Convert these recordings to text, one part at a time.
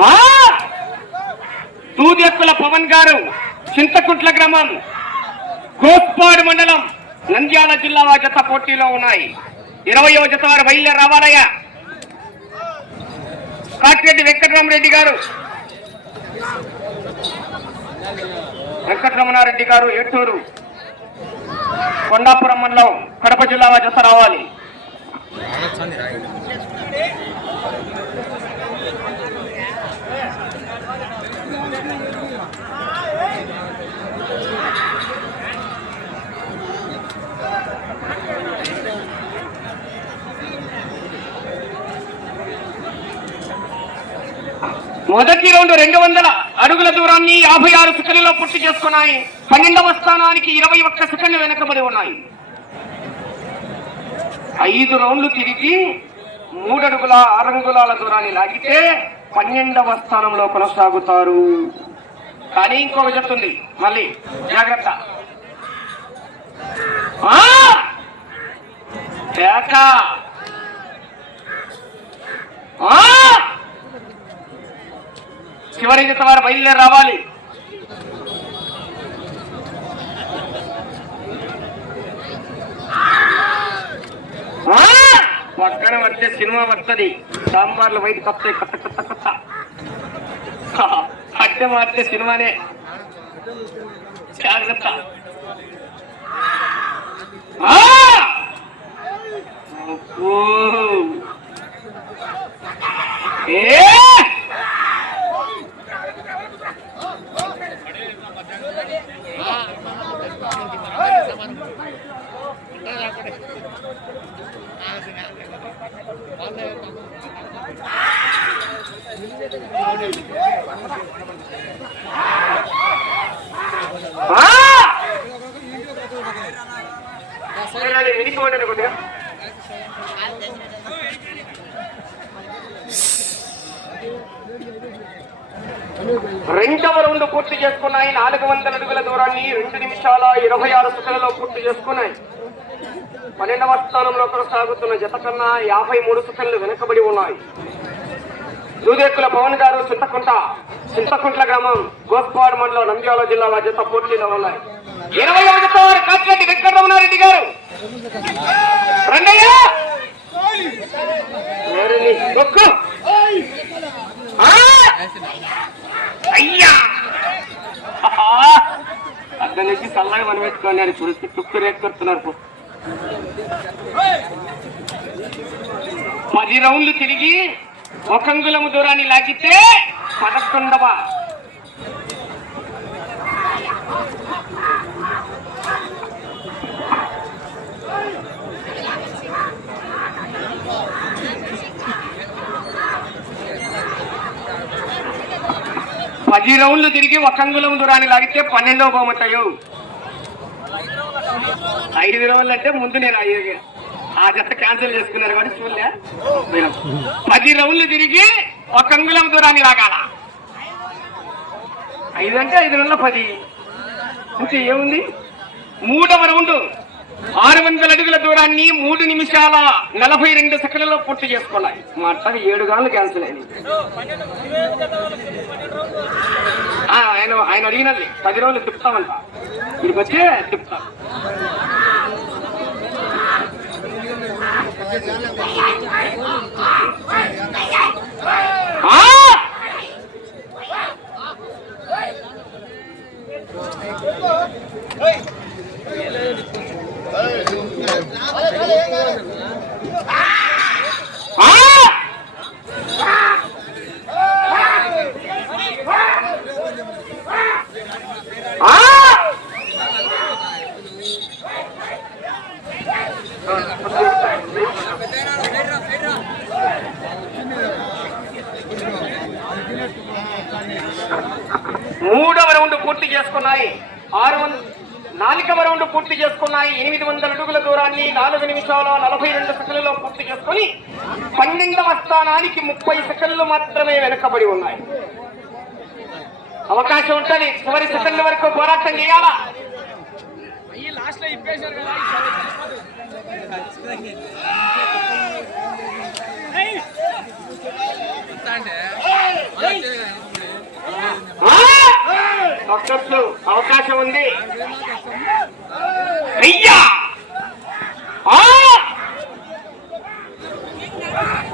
ఆ! పవన్ గారు చింతకుంట్ల గ్రామం కోట్పాడు మండలం నంద్యాల జిల్లా జత పోటీలో ఉన్నాయి. ఇరవయో జత వారు బయలుదేరి రావాలయ్య. కాటిరెడ్డి వెంకటరామరెడ్డి గారు. వెంకటరమణారెడ్డి గారు ఎట్టూరు కొండాపురం మండలం కడప జిల్లా వారి జత రావాలి. మొదటి రౌండ్ రెండు వందల అడుగుల దూరాన్ని యాభై ఆరు సెకండ్లలో పూర్తి చేసుకున్నాయి. పన్నెండవ స్థానానికి ఇరవై ఒక్క సెకండ్లు వెనకబడి ఉన్నాయి. ఐదు రౌండ్లు తిరిగి మూడు అడుగుల దూరాన్ని లాగితే పన్నెండవ స్థానంలో కొనసాగుతారు. కానీ ఇంకో చెప్తుంది మళ్ళీ జాగ్రత్త. ఆ! చివరికి వారు బయలుదేరి రావాలి. పక్కన వచ్చే సినిమా వస్తుంది. సాంబార్లు బయటకు వస్తాయి కొత్త కొత్త కొత్త. అట్టే మార్చే సినిమానే. జాగ్రత్త. ఓ అబ్బో. ఏ ఆ! చూడండి, వెనక్కి పోండి కొద్దిగా. రెండవ రౌండ్ పూర్తి చేసుకున్నాయి. నాలుగు వందల అడుగుల దూరాన్ని రెండు నిమిషాల ఇరవై ఆరు సెకండ్లలో పూర్తి చేసుకున్నాయి. పన్నెండవ స్థానంలో కొనసాగుతున్న జత కన్నా యాభై మూడు సెకండ్లు వెనుకబడి ఉన్నాయి. దూదేకుల పవన్ గారు చింతకుంట చింతకుంట్ల గ్రామం గోస్పాడు మండలం నంద్యాల జిల్లాలో జత పోటీలో ఉన్నాయి. ఇరవై ఒకటో వారు వెంకటరమణారెడ్డి గారు. రెండయ్యా అయ్యా! అక్కడి నుంచి చల్లగా మనం పెట్టుకున్నారు ఇప్పుడు తుక్కు రేపుతున్నారు పో. పది రౌండ్లు తిరిగి ఒక అంగుళము దూరాన్ని లాగితే పదకొండవ. పది రౌండ్లు తిరిగి ఒక అంగులం దూరాన్ని లాగితే పన్నెండవ బహుమతయు. ఐదు రౌండ్లు అంటే ముందు నేను అయ్యే ఆ జత క్యాన్సిల్ చేసుకున్నారు కాబట్టి చూడలే. పది రౌండ్లు తిరిగి ఒక అంగుళం దూరాన్ని లాగాల? ఐదు అంటే ఐదు రౌండ్ల పది. అంటే ఏముంది? మూడవ రౌండ్. ఆరు వందల అడుగుల దూరాన్ని మూడు నిమిషాల నలభై రెండు సెకండ్లలో పూర్తి చేసుకున్నాయి. మా ఏడు గాళ్ళు క్యాన్సిల్ అయింది ఆయన ఆయన అడిగినది పది రోజులు తిప్పుతామంట. ఇక్కడికి వచ్చి తిప్పుతాం. Hey! మూడవ రౌండ్ పూర్తి చేసుకున్నాయి. ఆరు నాలుగవ రౌండ్ పూర్తి చేసుకున్నాయి ఎనిమిది వందల అడుగుల దూరాన్ని నాలుగు నిమిషాల నలభై రెండు సెకండ్లలో పూర్తి చేసుకుని పన్నెండవ స్థానానికి ముప్పై సెకండ్లు మాత్రమే వెనుకబడి ఉన్నాయి. అవకాశం ఉంటుంది. చివరి సెకండ్ల వరకు పోరాటం చేయాలా? ఆ! డాక్టర్స్ అవకాశం ఉంది.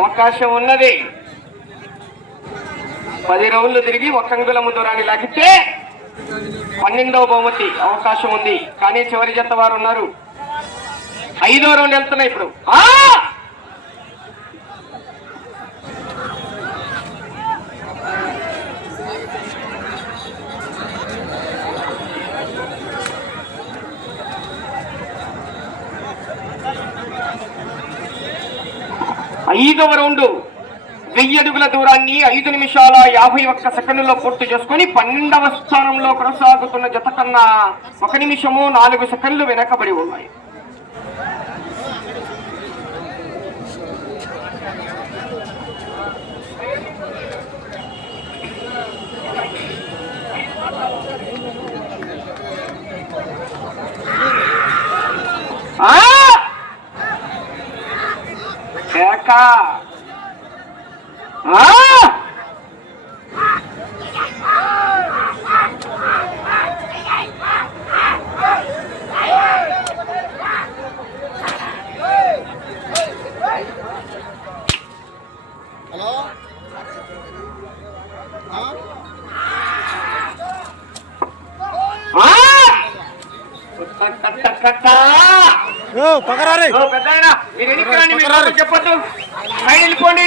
అవకాశం ఉన్నది. పది రౌండ్లు తిరిగి ఒక్క అంగుళము దూరాన్ని లాగితే పన్నెండవ బహుమతి అవకాశం ఉంది. కానీ చివరి జత వారు ఉన్నారు. ఐదో రౌండ్ వెళ్తున్నాయి ఇప్పుడు. ఆ! ఐదవ రౌండ్ వెయ్యి అడుగుల దూరాన్ని ఐదు నిమిషాల యాభై ఒక్క సెకండ్లో పూర్తి చేసుకుని పన్నెండవ స్థానంలో కొనసాగుతున్న జత కన్నా ఒక నిమిషము నాలుగు సెకండ్లు వెనకబడి ఉన్నాయి ఆ! కేక ఆ! హలో ఆ! కట్ట. ఓ పకరారే ఓ పెద్దాయన, మీరు ఎన్నికి రండి, మీరు పైన వెళ్ళిపోండి.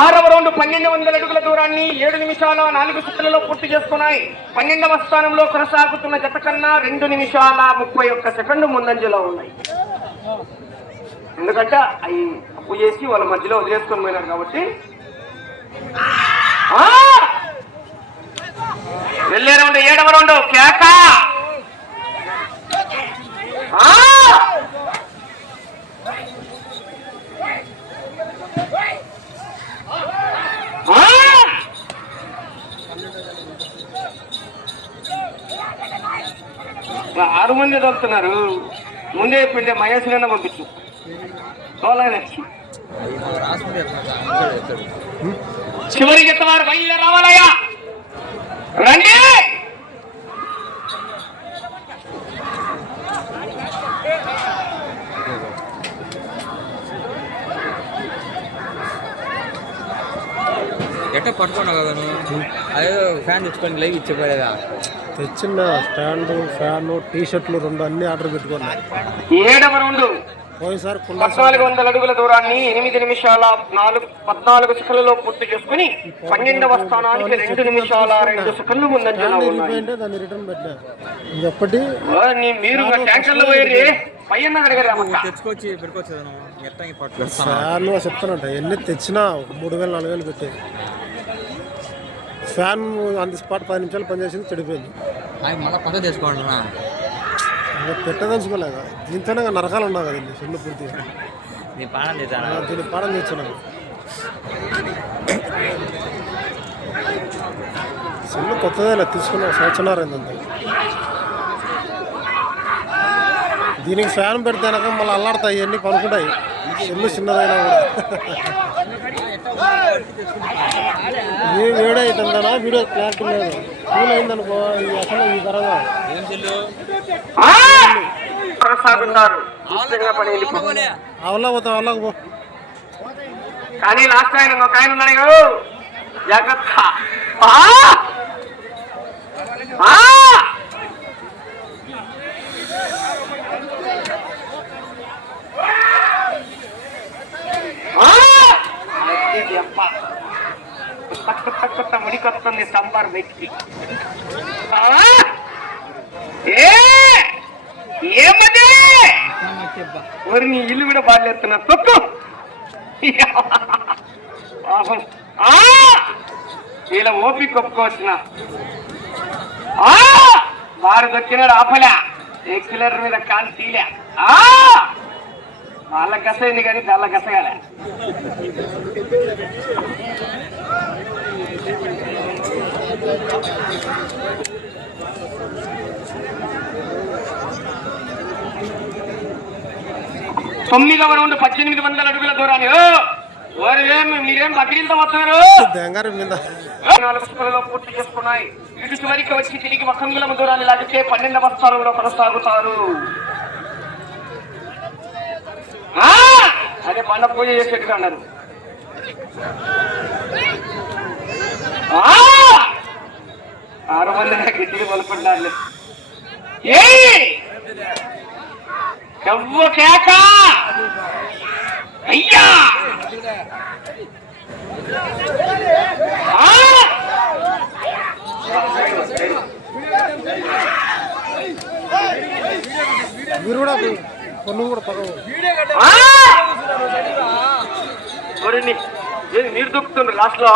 ఆరవ రౌండ్ పన్నెండు వందల అడుగుల దూరాన్ని ఏడు నిమిషాల నాలుగు సెకండ్లలో పూర్తి చేసుకున్నాయి. పన్నెండవ స్థానంలో కొనసాగుతున్న జత కన్నా రెండు నిమిషాల ముప్పై ఒక్క సెకండ్ ముందంజలో ఉన్నాయి. ఎందుకంటే అవి అప్పు చేసి వాళ్ళ మధ్యలో వదిలేసుకొని పోయినారు కాబట్టి. ఆ! వెళ్ళే రౌండ్ ఏడవ రౌండ్ కేక! ఆరు మంది దొరుకుతున్నారు ముందే పిండే మహేష్ కన్నా పంపించు. చివరి జత వారు బయలుదేరి రావాలయ్యా రండి! ఎట్ట పట్టుకున్నావు కదా నువ్వు? అదే ఫ్యాన్ తెచ్చుకొని లైవ్ ఇచ్చిపోయేదా తెచ్చిన స్టాండ్ ఫ్యాన్ టీ షర్ట్లు రెండు అన్ని ఆర్డర్ పెట్టుకున్నా. ఏడవ రౌండ్. పద్నాలుగు వందల అడుగుల దూరాన్ని ఎనిమిది నిమిషాల నాలుగు పద్నాలుగు సెకండ్లలో పూర్తి చేసుకుని పన్నెండవ స్థానానికి రెండు నిమిషాల రెండు సెకండ్లు ముందంజలో ఉన్నాయి. మీరు ట్యాంకర్లో పోయి పైన తెచ్చుకొచ్చి చెప్తానంట ఎన్ని తెచ్చినా ఒక మూడు వేలు నాలుగు వేలు పెట్టేది. ఫ్యాన్ అంత స్పాట్ పది నిమిషాలు పనిచేసింది చెడిపోయింది. మళ్ళీ తెచ్చుకోండి ఇంకా పెట్టదలుచుకోలేక దీంతోనే నరకాలు ఉన్నావు కదండి చిన్న పూర్తిగా నీ పానం ఆ, దీన్ని పాడం తెచ్చున్నాను సెల్లు కొత్తదేలా తీసుకున్న సంవత్సరాలు అయిందంత దీనికి ఫ్యాన్ పెడితే మళ్ళీ అల్లాడతాయి ఇవన్నీ పనుకుంటాయి సెల్లు చిన్నదైనా కూడా. ఏ వేడే అవుతుందనా వీడియో క్లారిటీ లేదు. కూల్ అయిందనుకో అసలు ఈ ఆ! కొనసాగుతారు. కానీ లాస్ట్ ఆయన ఒక ఆయన ఉన్నాడు జాగ్రత్త. కొత్త కొత్త ముడికొస్తుంది సాంబార్ వ్యక్తి. ఏ? ఏమది? నీ ఇల్లు కూడా బాగాలేస్తున్నా తొక్కు. పాపం. ఇలా ఓపిక ఒప్పుకోవచ్చున. వారు దొక్కినాడు ఆపలే. ఎక్కిలర్ మీద కాలు తీలే. ఆ! వాళ్ళ గసైంది కానీ దాళ్ళ గసగాలే. తొమ్మిదవ రౌండ్ పద్దెనిమిది వందల అడుగుల దూరాన్ని. మీరేం బకిరీలతో వస్తున్నారు? నాలుగు పూర్తి చేసుకున్నాయి. ఇటు చివరికి వచ్చి తిరిగి వకంగులము దూరాన్ని లాగితే పన్నెండవ స్థానంలో కొనసాగుతారు! అదే పండ పూజ చేసేట్టుగా అన్నారు! ఆరు మంది గిట్టిగా పలుకుంటారు ఏ ఎవ్వ కేక అయ్యా! మీరు కూడా కొన్ను కూడా ఏది మీరు దొక్కుతుండ్రు లాస్ట్లో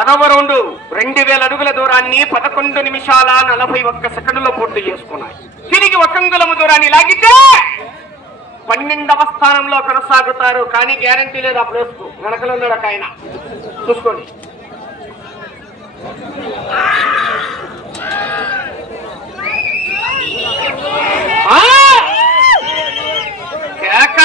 పదవ రౌండ్ రెండు వేల అడుగుల దూరాన్ని పదకొండు నిమిషాల నలభై ఒక్క సెకండ్లో పూర్తి చేసుకున్నాయి. తిరిగి ఒకంగులము దూరాన్ని లాగితే పన్నెండవ స్థానంలో కొనసాగుతారు. కానీ గ్యారంటీ లేదు ఆ ప్లేస్ వెనకలో ఉన్నాడు ఒక ఆయన. చూసుకోండి ఆ! కేక!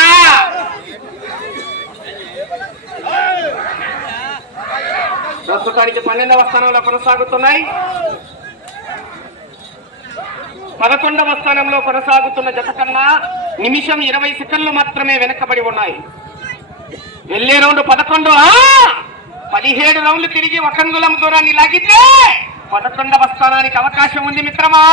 ప్రస్తుతానికి పన్నెండవ స్థానంలో కొనసాగుతున్నాయి. పదకొండవ స్థానంలో కొనసాగుతున్న జత కన్నా నిమిషం ఇరవై సెకండ్లు మాత్రమే వెనకబడి ఉన్నాయి. వెళ్ళే రౌండ్ పదకొండు. పదిహేడు రౌండ్లు తిరిగి ఒకంగులం దూరాన్ని లాగితే పదకొండవ స్థానానికి అవకాశం ఉంది మిత్రమా?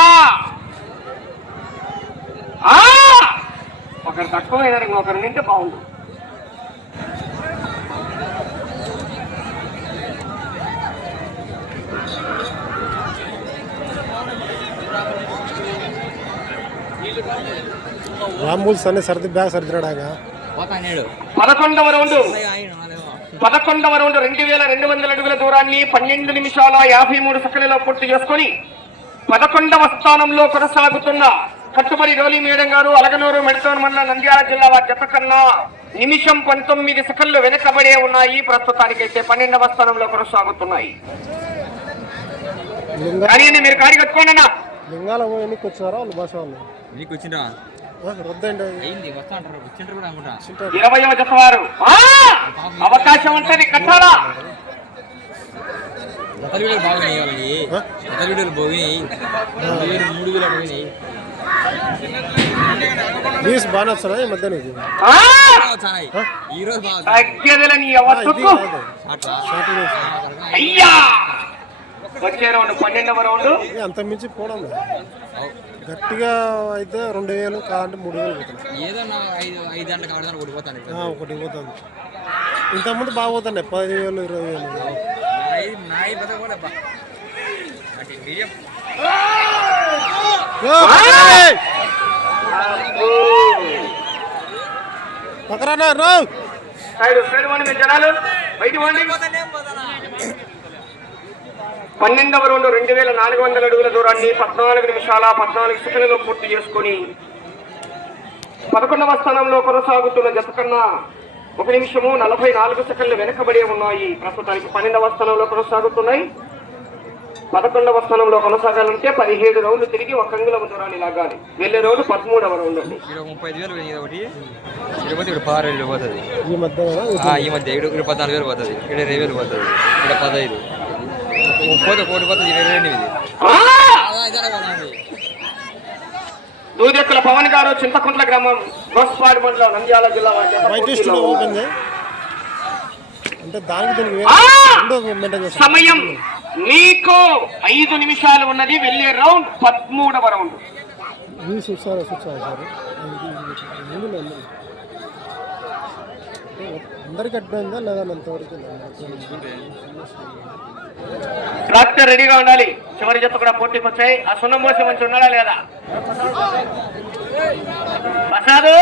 ఒకరు తక్కువ ఏదైనా ఒకరు నింటే బాగుండు. రాంబుల్స్ అనే సర్ది బ్యాగ్ సర్దినాడాగా పదకొండవ రౌండ్. పదకొండవ రౌండ్ రెండు వేల రెండు వందల అడుగుల దూరాన్ని పన్నెండు నిమిషాల యాభై మూడు సెకండ్లలో పూర్తి చేసుకొని పదకొండవ స్థానంలో కొనసాగుతున్న కట్టుబడి రోలి మేడం గారు అలగనూరు మెడతోన్ మండల నంద్యాల జిల్లా వారి జత కన్నా నిమిషం పంతొమ్మిది సెకండ్లు వెనకబడే ఉన్నాయి. ప్రస్తుతానికైతే పన్నెండవ స్థానంలో కొనసాగుతున్నాయి. కానీ మీరు కాడి కట్టుకోండి అన్న. లింగాల ఎన్నికి వచ్చినారా వాళ్ళు భాష వాళ్ళు. నీకు వచ్చిందా రద్దండి అయింది వస్తా అంటారు వచ్చింటారు కూడా అనుకుంటా. చింటారు ఇరవయవ జత వారు ఆ! అవకాశం ఉంటుంది కట్టాలా? కొత్త వీడియోలు బాగున్నాయి వాళ్ళకి కొత్త వీడియోలు బాగున్నాయి మూడు వేలు మూడు వేలు అటు పోయినాయి వ్యూస్ బాగానే వస్తున్నాయి ఈ మధ్య నీకు ఆ! వచ్చాయి ఈ రోజు బాగా తగ్గేదిలే నీ ఆ, ఇది అవస్థకు కాదు. అట్లా షార్ట్ వ్యూస్. అయ్యా! వచ్చే రౌండ్ పన్నెండవ రౌండ్. అంత మించి పోవడం. గట్టిగా అయితే రెండు వేలు కాదంటే మూడు వేలు పోతున్నాయి ఏదన్నా ఐదు ఐదు ఒకటి పోతుంది ఇంతకుముందు బాగా పోతున్నాయి పది వేలు ఇరవై వేలు. నాయి పెద్ద కూడా! పక్కరానా! రావు సైడ్ సైడ్ వండి మీరు జనాలు. బయట వండి పన్నెండవ రౌండ్ రెండు వేల నాలుగు వందల అడుగుల దూరాన్ని పద్నాలుగు నిమిషాల పద్నాలుగు సెకండ్లలో పూర్తి చేసుకొని పదకొండవ స్థానంలో కొనసాగుతున్న జత కన్నా ఒక నిమిషము నలభై నాలుగు సెకండ్లు వెనకబడి ఉన్నాయి. ప్రస్తుతానికి పన్నెండవ స్థానంలో కొనసాగుతున్నాయి. పదకొండవ స్థానంలో కొనసాగాలంటే పదిహేడు రౌండ్లు తిరిగి ఒక అంగుళం దూరాన్ని లాగాలి. వెళ్ళే రౌండ్ పదమూడవ రౌండ్ అండి. ఇక్కడ ముప్పై ఐదు వేలు పోయింది ఒకటి ఇక్కడ పోతే ఇక్కడ పదహారు వేలు పోతుంది. ఈ మధ్య ఇక్కడ పద్నాలుగు వేలు పోతుంది. ఇక్కడ ఇరవై వేలు పోతుంది. ఇక్కడ పదహైదు. కోటి ఇరవై ఎనిమిది. దూదెక్కల పవన్ గారు చింతకుంట్ల గ్రామం గోస్పాడు మండలం నంద్యాల జిల్లా అంటే దానికి సమయం మీకు ఐదు నిమిషాలు ఉన్నది. వెళ్ళే రౌండ్ పదమూడవ రౌండ్. వ్యూస్ చూస్తారా చూస్తారా సార్. ముందు లేదు. అంటే అందరికి అడ్డైందా లేదా అంతవరకు? ట్రాక్టర్ రెడీగా ఉండాలి. చివరి జత కూడా పోటీకి వచ్చాయి. ఆ సున్నం పోసి మంచి ఉన్నాడా లేదా? ప్రసాదు!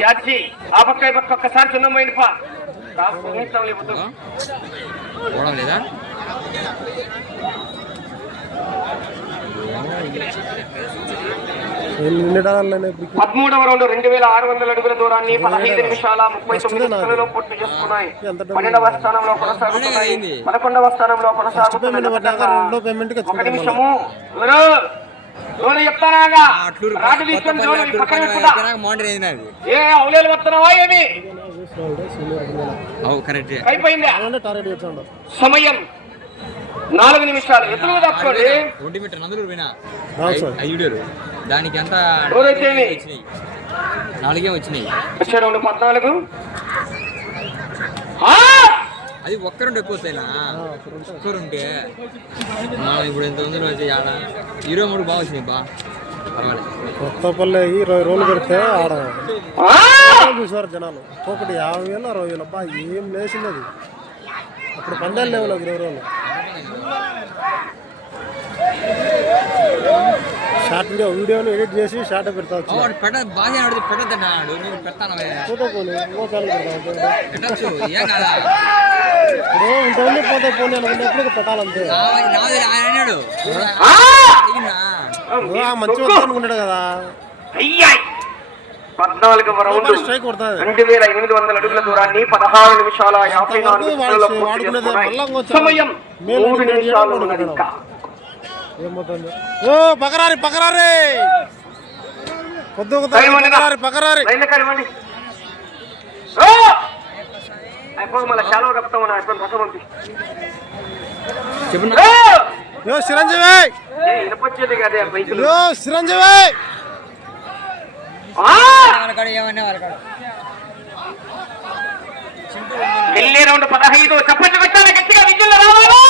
జాడ్జి ఆ పక్క ఈ పక్క ఒక్కసారి సున్నం పోయింది లేదా? డాలర్లు ఇప్పుడు పదమూడవ రౌండ్ రెండు వేల ఆరు వందల అడుగుల దూరాన్ని పదహైదు నిమిషాల ముప్పై తొమ్మిది సెకండ్లలో పూర్తి చేసుకున్నాయి. పన్నెండవ స్థానంలో కొనసాగుతున్నాయి. పదకొండవ స్థానంలో కొనసాగుతున్న పేమెంట్ పడ్డాక రెండో పేమెంట్కి ఒక నిమిషము. చెప్తానాగా తీసుకొని పక్కన ఏ అవులేలు వస్తున్నావా ఏమి? అయిపోయిందా? సమయం నాలుగు నిమిషాలు. ఎదురు తప్పుకోండి. దానికి అంతా ఎవరైతేమి? వచ్చినాయి. నాలుగే వచ్చినాయి. రెండు పద్నాలుగు! అది ఒక్కరుంటే ఎక్కువ వస్తాయినా ఒక్కరుంటే. మనం ఇప్పుడు ఎంత ఉందో వచ్చి ఆడ. ఇరవై మూడు బాగా వచ్చినాయి బా. పర్వాలేదు. కొత్త పల్లె ఇరవై రోజులు పెడితే ఆడ ఆ! చూసారు జనాలు. ఒకటి యాభై వేలు అరవై వేలు. అబ్బా ఏం లేచింది అది. అప్పుడు పందాలు లేవు ఇరవై రోజులు. షార్ట్ వీడియో వీడియోని ఎడిట్ చేసి షార్ట్ పెడతా వాడు పెట్ట బాగా ఆడితే పెట్టద్దన్నాడు నువ్వు పెడతానవే ఫోటో పోనీ ఇంకో ఛానల్ పెడతా పెట్టచ్చు ఏం కాదా? ఇప్పుడు ఉంటుంది పోతే పోనీ అనుకున్నప్పుడు పెట్టాలంతే? నా- నాది ఆయన అన్నాడు. మంచి అనుకుంటాడు కదా. అయ్యాయ్! పద్నాలుగవ రౌండ్. వేల ఎనిమిది వందల అడుగుల దూరాన్ని పదహారు నిమిషాల యాభై నాలుగు సమయం మూడు నిమిషాలు ఉన్నది ఇంకా. ఓ పకరారి పకరారి పొద్దు? పకరారి పకరారి! యో చిరంజీవి! యో చిరంజీవి! వెళ్ళే రౌండ్ పదహైదు చప్పట్లు గట్టిగా విజులు రావాలా.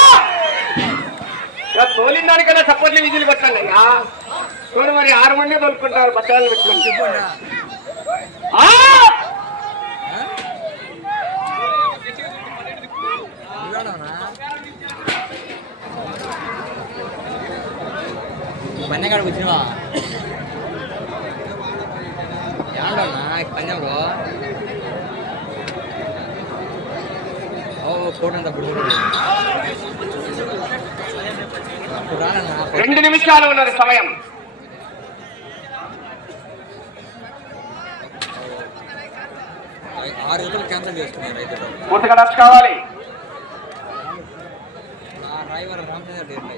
ఇక తోలిన దానికన్నా చప్పట్లు విజులు కొట్టండి అయ్యా. చూడు మరి ఆరు మంది తోలుకుంటారు బచ్చాలను పెట్టుకొని. ఆ! పందెంకాడికి వచ్చినవా? ఏడన్నా పందెంలో ఓ కోట అంతా అప్పుడు రానన్నా రెండు నిమిషాలు ఉన్నది సమయం. పూర్తిగా రష్ కావాలి.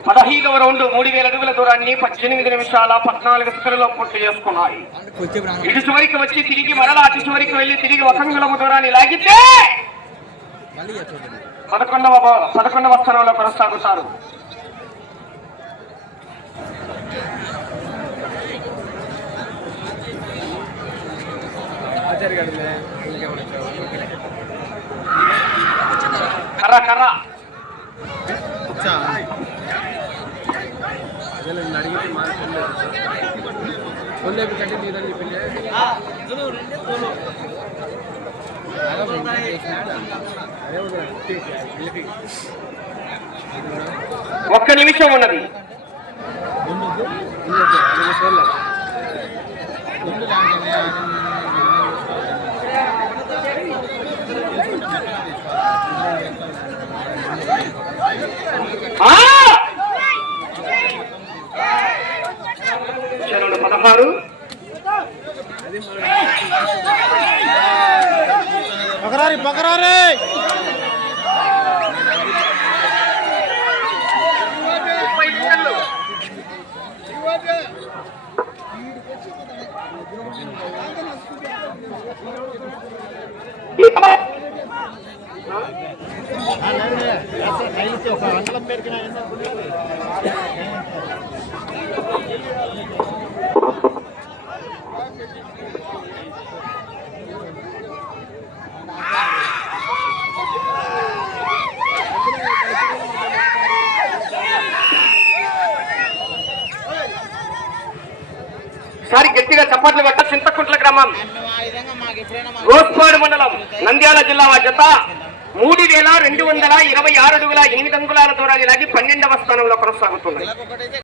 పదహైదవ రౌండ్ మూడు వేల అడుగుల దూరాన్ని పద్దెనిమిది నిమిషాల పద్నాలుగు సెకండ్లలో పూర్తి చేసుకున్నాయి. ఇటు చివరికి వచ్చి తిరిగి మరలా అటు చివరికి వెళ్ళి తిరిగి వసంగులము దూరాన్ని లాగితే పదకొండవ పదకొండవ స్థానంలో కొనసాగుతారు. కర్ర కర్ర. ఒక్క నిమిషం ఉన్నది ఆ! పదహారు పకరారి పకరారి. ముప్పై సెకండ్లు సారి గట్టిగా చప్పట్లు పట్ట చింతకుంట్ల గ్రామం. రోస్పాడు మండలం నంద్యాల జిల్లా వా జత మూడు వేల రెండు వందల ఇరవై ఆరు అడుగుల ఎనిమిది అంగుళాల దూరాలు లాగి పన్నెండవ స్థానంలో కొనసాగుతుంది.